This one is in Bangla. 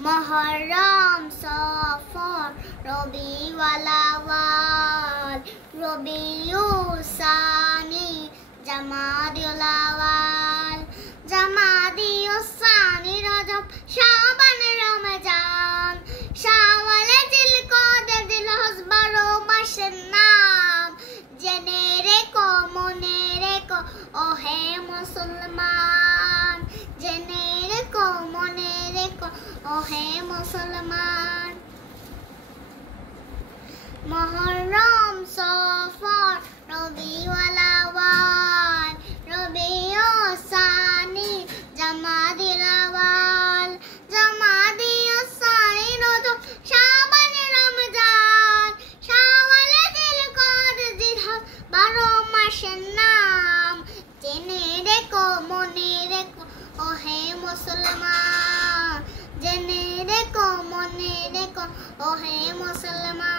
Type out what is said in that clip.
Muharram, Safar, Rabiul Awwal, Rabiul Thani, Jamadul Awwal, Jamadul Thani, Rajab, Shaban, Ramadan, Shawwal, Dhul-Qa'dah, Dhul-Hajj, baro মাসের নাম জেনে রেখো মনে রেখো ও হে মুসলমান জেনে রেখো মনে রেখো ও হে মুসলমান মুহররম সফর রবিউল আউয়াল রবিউল সানি জামাদিল আউয়াল জামাদিল সানি রজব শাবান রমজান শাওয়াল যিলকআদা যিলহজ বারো মাসের নাম জেনে রেখো মনে রেখো ও হে মুসলমান জেনে রেখো মনে রেখো ও হে মুসলমান